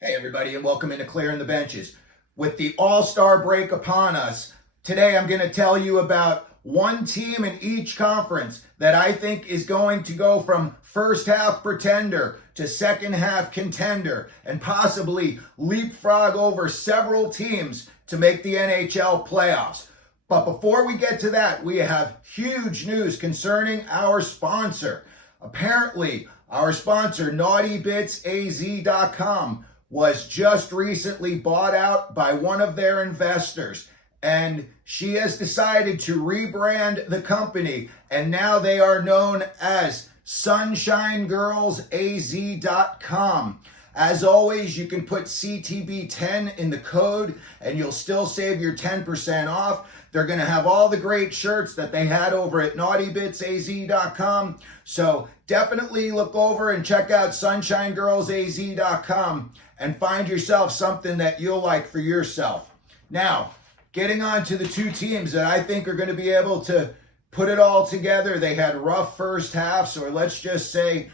Hey everybody, and welcome into Clearing the Benches. With the All-Star break upon us, today I'm going to tell you about one team in each conference that I think is going to go from first half pretender to second half contender and possibly leapfrog over several teams to make the NHL playoffs. But before we get to that, we have huge news concerning our sponsor. Apparently, our sponsor, NaughtyBitsAZ.com, was just recently bought out by one of their investors. And she has decided to rebrand the company. And now they are known as SunshineGirlsAZ.com. As always, you can put CTB10 in the code and you'll still save your 10% off. They're going to have all the great shirts that they had over at NaughtyBitsAZ.com. So definitely look over and check out SunshineGirlsAZ.com and find yourself something that you'll like for yourself. Now, getting on to the two teams that I think are going to be able to put it all together. They had rough first halves, or let's just say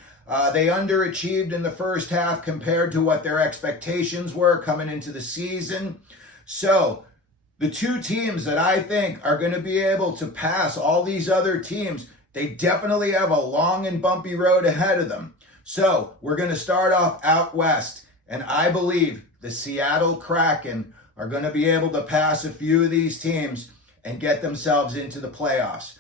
they underachieved in the first half compared to what their expectations were coming into the season. So the two teams that I think are going to be able to pass all these other teams, they definitely have a long and bumpy road ahead of them. So we're going to start off out west. And I believe the Seattle Kraken are going to be able to pass a few of these teams and get themselves into the playoffs.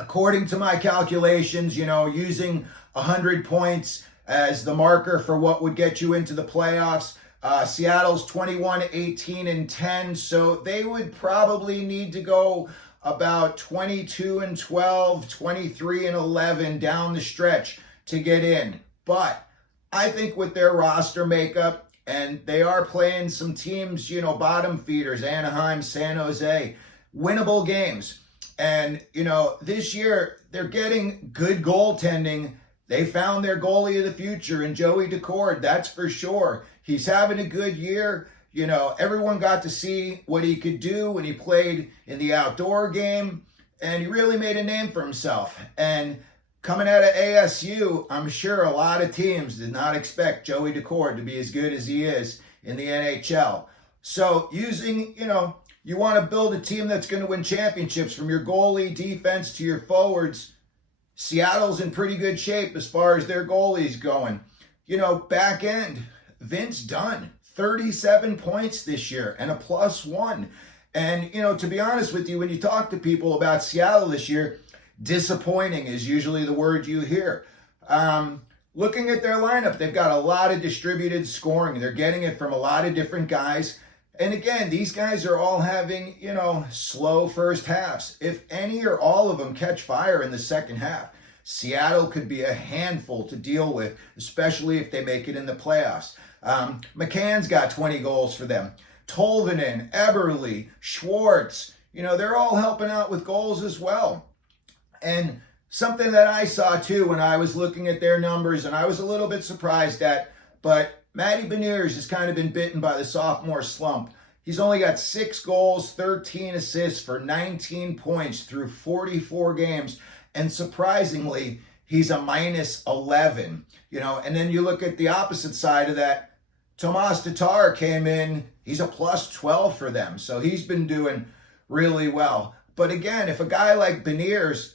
According to my calculations, using 100 points as the marker for what would get you into the playoffs, Seattle's 21, 18, and 10. So they would probably need to go about 22 and 12, 23 and 11 down the stretch to get in. But I think with their roster makeup, and they are playing some teams, bottom feeders, Anaheim, San Jose, winnable games. And, this year they're getting good goaltending. They found their goalie of the future in Joey Daccord, that's for sure. He's having a good year. Everyone got to see what he could do when he played in the outdoor game, and he really made a name for himself. And coming out of ASU, I'm sure a lot of teams did not expect Joey Daccord to be as good as he is in the NHL. So you want to build a team that's going to win championships from your goalie, defense to your forwards. Seattle's in pretty good shape as far as their goalie's going. Back end, Vince Dunn, 37 points this year and a +1. And, to be honest with you, when you talk to people about Seattle this year, disappointing is usually the word you hear. Looking at their lineup, they've got a lot of distributed scoring. They're getting it from a lot of different guys. And again, these guys are all having, slow first halves. If any or all of them catch fire in the second half, Seattle could be a handful to deal with, especially if they make it in the playoffs. McCann's got 20 goals for them. Tolvanen, Eberle, Schwartz, they're all helping out with goals as well. And something that I saw too when I was looking at their numbers, and I was a little bit surprised at, but Matty Beniers has kind of been bitten by the sophomore slump. He's only got 6 goals, 13 assists for 19 points through 44 games. And surprisingly, he's a -11, and then you look at the opposite side of that. Tomas Tatar came in, he's a +12 for them. So he's been doing really well. But again, if a guy like Beniers,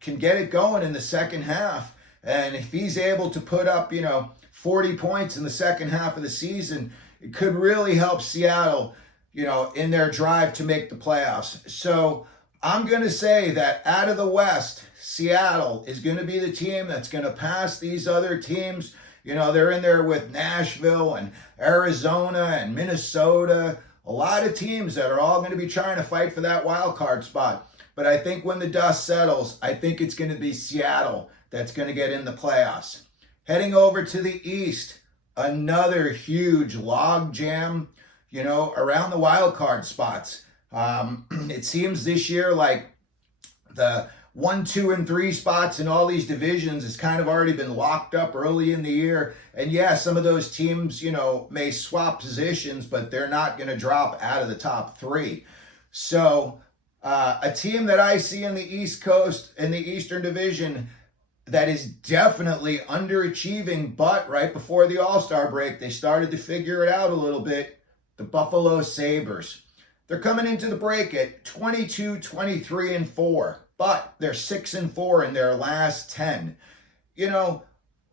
can get it going in the second half, and if he's able to put up, 40 points in the second half of the season, it could really help Seattle, in their drive to make the playoffs. So I'm going to say that out of the West, Seattle is going to be the team that's going to pass these other teams. They're in there with Nashville and Arizona and Minnesota. A lot of teams that are all going to be trying to fight for that wild card spot. But I think when the dust settles, I think it's going to be Seattle that's going to get in the playoffs. Heading over to the East, another huge log jam, around the wild card spots. It seems this year like the 1, 2, and 3 spots in all these divisions has kind of already been locked up early in the year. And yeah, some of those teams, may swap positions, but they're not going to drop out of the top 3. So a team that I see in the East Coast, in the Eastern Division, that is definitely underachieving, but right before the All-Star break, they started to figure it out a little bit. The Buffalo Sabres. They're coming into the break at 22, 23, and 4, but they're 6 and 4 in their last 10. You know,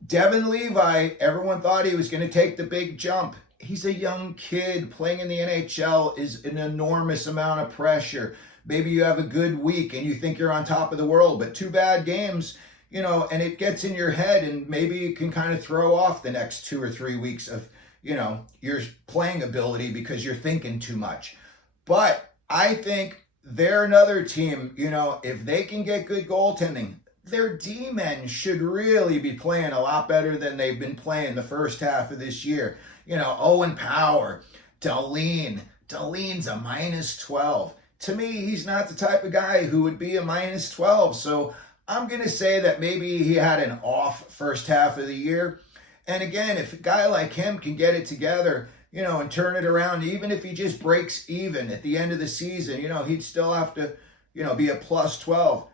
Devin Levi, everyone thought he was going to take the big jump. He's a young kid. Playing in the NHL is an enormous amount of pressure. Maybe you have a good week and you think you're on top of the world, but 2 bad games, you know, and it gets in your head, and maybe it can kind of throw off the next 2 or 3 weeks of, you know, your playing ability because you're thinking too much. But I think they're another team, you know, if they can get good goaltending, their D-men should really be playing a lot better than they've been playing the first half of this year. You know, Owen Power, Dahlin. Dahlin's a -12. To me, he's not the type of guy who would be a -12. So I'm going to say that maybe he had an off first half of the year. And again, if a guy like him can get it together, you know, and turn it around, even if he just breaks even at the end of the season, you know, he'd still have to, you know, be a +12.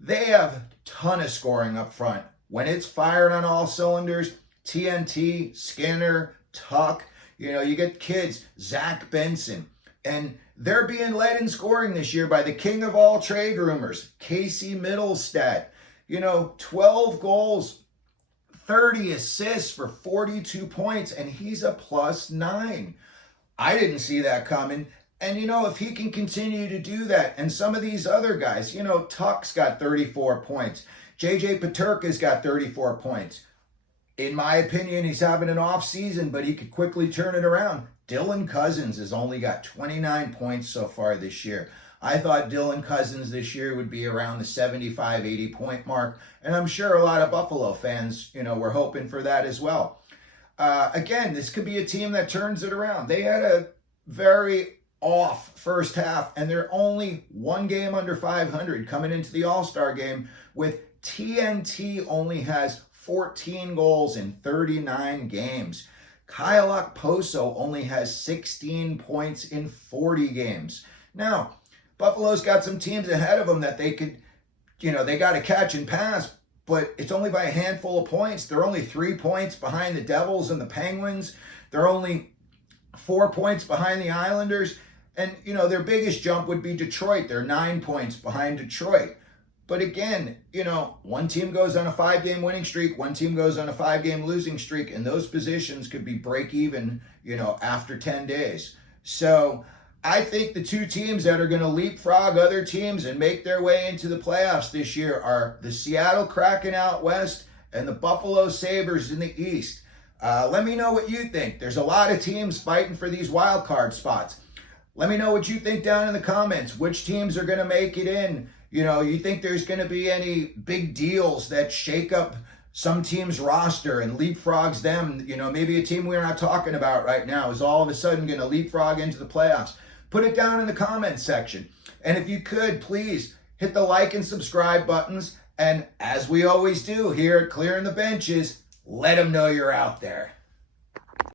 They have a ton of scoring up front. When it's fired on all cylinders, TNT, Skinner, Tuck, you know, you get kids, Zach Benson, and they're being led in scoring this year by the king of all trade rumors, Casey Middlestat. You know, 12 goals, 30 assists for 42 points, and he's a +9. I didn't see that coming. And, you know, if he can continue to do that, and some of these other guys, you know, Tuck's got 34 points. JJ Peterka's got 34 points. In my opinion, he's having an off season, but he could quickly turn it around. Dylan Cousins has only got 29 points so far this year. I thought Dylan Cousins this year would be around the 75, 80 point mark. And I'm sure a lot of Buffalo fans, you know, were hoping for that as well. Again, this could be a team that turns it around. They had a very off first half, and they're only 1 game under 500 coming into the All-Star game, with TNT only has 14 goals in 39 games. Kyle Okposo only has 16 points in 40 games. Now, Buffalo's got some teams ahead of them that they could, you know, they got to catch and pass, but it's only by a handful of points. They're only 3 points behind the Devils and the Penguins. They're only 4 points behind the Islanders. And, you know, their biggest jump would be Detroit. They're 9 points behind Detroit. But again, you know, one team goes on a 5-game winning streak, one team goes on a 5-game losing streak, and those positions could be break even, you know, after 10 days. So I think the 2 teams that are going to leapfrog other teams and make their way into the playoffs this year are the Seattle Kraken out west and the Buffalo Sabres in the east. Let me know what you think. There's a lot of teams fighting for these wild card spots. Let me know what you think down in the comments. Which teams are going to make it in? You know, you think there's going to be any big deals that shake up some team's roster and leapfrogs them? You know, maybe a team we're not talking about right now is all of a sudden going to leapfrog into the playoffs. Put it down in the comments section. And if you could, please hit the like and subscribe buttons. And as we always do here at Clearing the Benches, let them know you're out there.